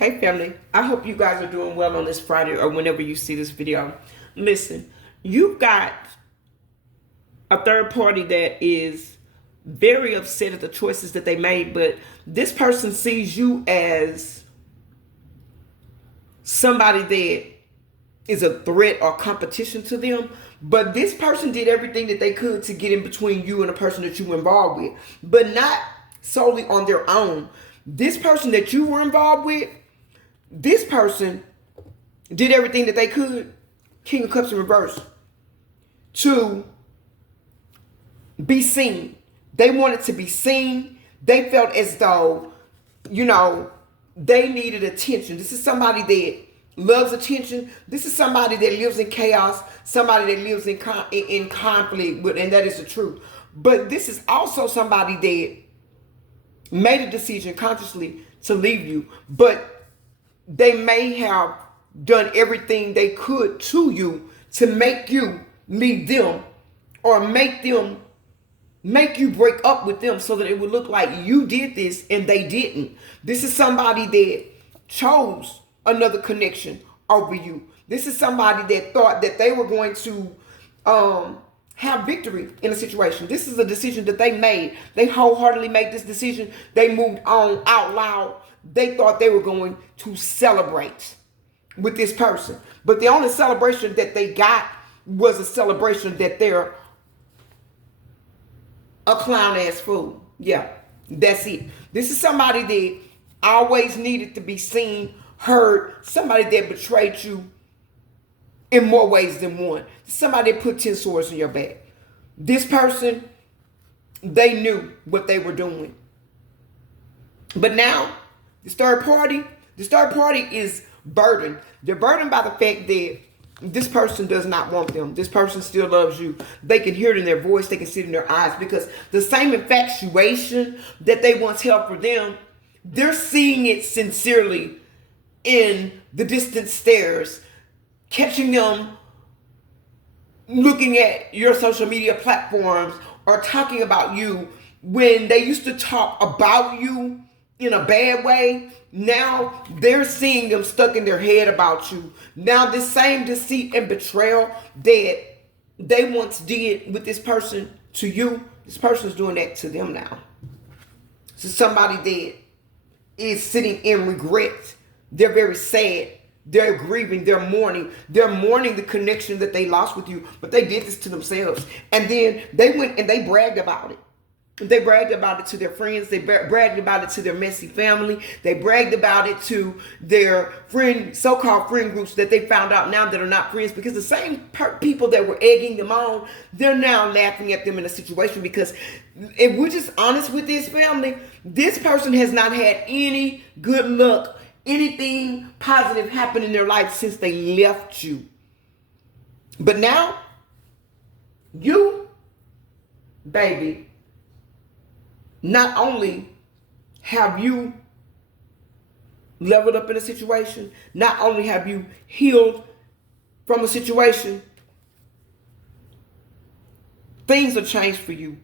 Hey family, I hope you guys are doing well on this Friday or whenever you see this video. Listen, you've got a third party that is very upset at the choices that they made, but this person sees you as somebody that is a threat or competition to them. But this person did everything that they could to get in between you and the person that you were involved with, but not solely on their own. This person that you were involved with, this person did everything that they could, King of Cups in reverse, to be seen. They wanted to be seen. They felt as though, they needed attention. This is somebody that loves attention. This is somebody that lives in chaos, somebody that lives in conflict, and that is the truth. But this is also somebody that made a decision consciously to leave you, but they may have done everything they could to you to make you leave them or make you break up with them so that it would look like you did this and they didn't. This is somebody that chose another connection over you. This is somebody that thought that they were going to have victory in a situation. This is a decision that they made. They wholeheartedly made this decision. They moved on out loud. They thought they were going to celebrate with this person. But the only celebration that they got was a celebration that they're a clown ass fool. Yeah, that's it. This is somebody that always needed to be seen, heard, somebody that betrayed you in more ways than one. Somebody that put 10 swords in your back. This person, they knew what they were doing. But now, this third party is burdened. They're burdened by the fact that this person does not want them. This person still loves you. They can hear it in their voice. They can see it in their eyes, because the same infatuation that they once held for them, they're seeing it sincerely in the distant stares, catching them looking at your social media platforms or talking about you when they used to talk about you in a bad way. Now they're seeing them stuck in their head about you. Now this same deceit and betrayal that they once did with this person to you, this person's doing that to them now. So somebody that is sitting in regret. They're very sad. They're grieving. They're mourning. They're mourning the connection that they lost with you. But they did this to themselves. And then they went and they bragged about it. They bragged about it to their friends. They bragged about it to their messy family. They bragged about it to their so-called friend groups that they found out now that are not friends, because the same people that were egging them on, they're now laughing at them in a situation. Because if we're just honest with this family, this person has not had any good luck, anything positive happen in their life since they left you. But now, you, baby, not only have you leveled up in a situation, not only have you healed from a situation, things have changed for you.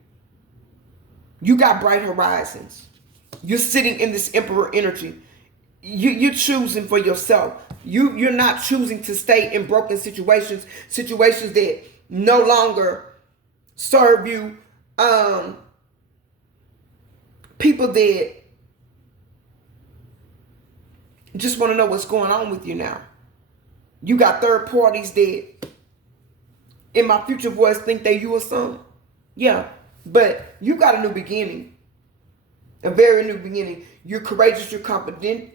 You got bright horizons. You're sitting in this emperor energy. You're choosing for yourself. You're not choosing to stay in broken situations that no longer serve you. People that just want to know what's going on with you now. You got third parties that, in my future voice, think that you are some. Yeah, but you got a new beginning. A very new beginning. You're courageous, you're confident,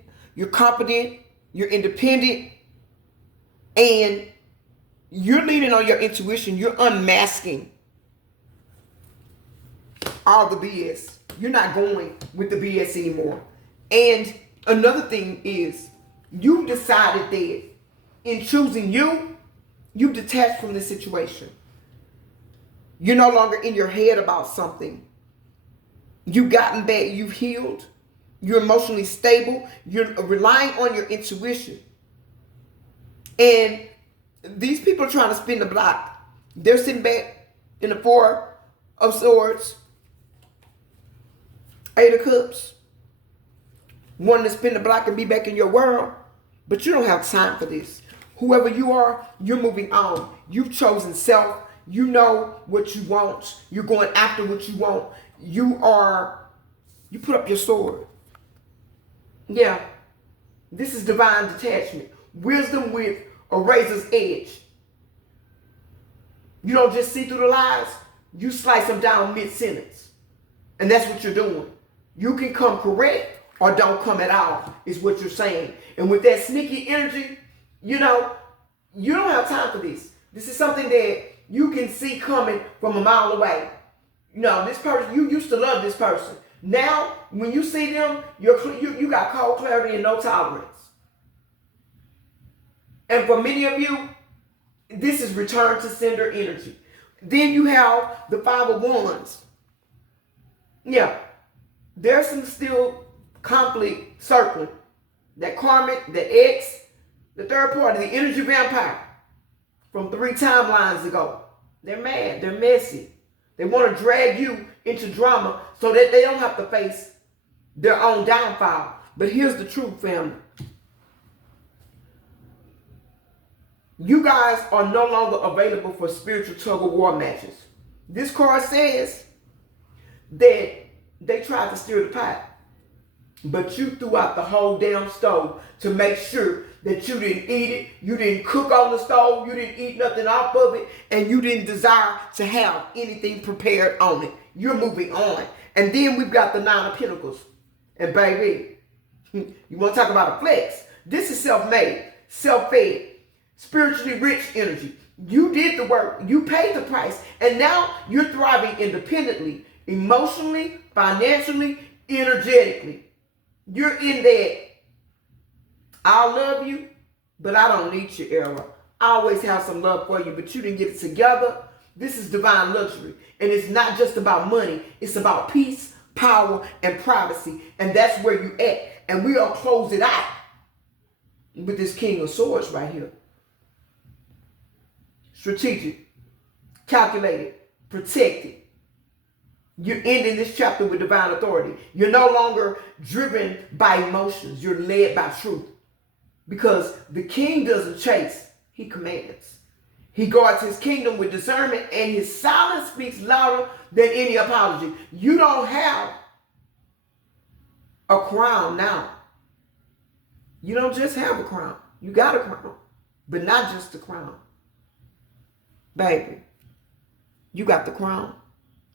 you're independent, and you're leaning on your intuition. You're unmasking all the BS. You're not going with the BS anymore. And another thing is, you decided that in choosing you detached from the situation. You're no longer in your head about something. You've gotten back, you've healed, you're emotionally stable, you're relying on your intuition. And these people are trying to spin the block. They're sitting back in the Four of Swords, Eight of Cups. wanting to spin the block and be back in your world. But you don't have time for this. Whoever you are, you're moving on. You've chosen self. You know what you want. You're going after what you want. You put up your sword. Yeah. This is divine detachment. Wisdom with a razor's edge. You don't just see through the lies. You slice them down mid-sentence. And that's what you're doing. You can come correct or don't come at all, is what you're saying. And with that sneaky energy, you don't have time for this. This is something that you can see coming from a mile away. This person, you used to love this person. Now, when you see them, you got cold clarity and no tolerance. And for many of you, this is return to sender energy. Then you have the Five of Wands. Yeah, there's some still conflict circling. That karmic, the ex, the third party, the energy vampire from 3 timelines ago. They're mad. They're messy. They want to drag you into drama so that they don't have to face their own downfall. But here's the truth, family. You guys are no longer available for spiritual tug-of-war matches. This card says that they tried to steer the pot, but you threw out the whole damn stove to make sure that you didn't eat it, you didn't cook on the stove, you didn't eat nothing off of it, and you didn't desire to have anything prepared on it. You're moving on. And then we've got the Nine of Pentacles. And baby, you want to talk about a flex? This is self-made, self-fed, spiritually rich energy. You did the work, you paid the price, and now you're thriving independently, emotionally, financially, energetically. You're in that I love you, but I don't need your era. I always have some love for you, but you didn't get it together. This is divine luxury. And it's not just about money. It's about peace, power, and privacy. And that's where you at. And we'll close it out with this King of Swords right here. Strategic, calculated, protected. You're ending this chapter with divine authority. You're no longer driven by emotions. You're led by truth. Because the king doesn't chase, he commands. He guards his kingdom with discernment, and his silence speaks louder than any apology. You don't have a crown now. You don't just have a crown. You got a crown, but not just the crown. Baby, you got the crown,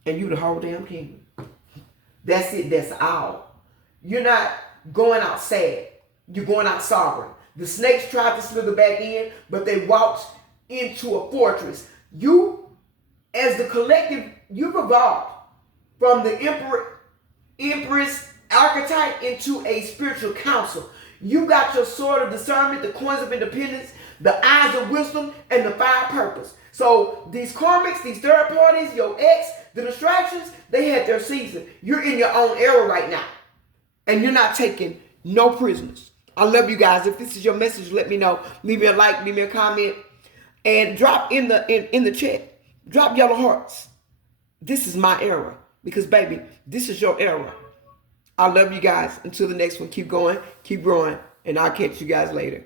and you the whole damn kingdom. That's it. That's all. You're not going out sad. You're going out sovereign. The snakes tried to slither back in, but they walked into a fortress. You, as the collective, you've evolved from the empress archetype into a spiritual council. You got your sword of discernment, the coins of independence, the eyes of wisdom, and the fire purpose. So these karmics, these third parties, your ex, the distractions, they had their season. You're in your own era right now. And you're not taking no prisoners. I love you guys. If this is your message, let me know. Leave me a like, leave me a comment, and drop in the chat. Drop yellow hearts. This is my era. Because, baby, this is your era. I love you guys. Until the next one, keep going, keep growing, and I'll catch you guys later.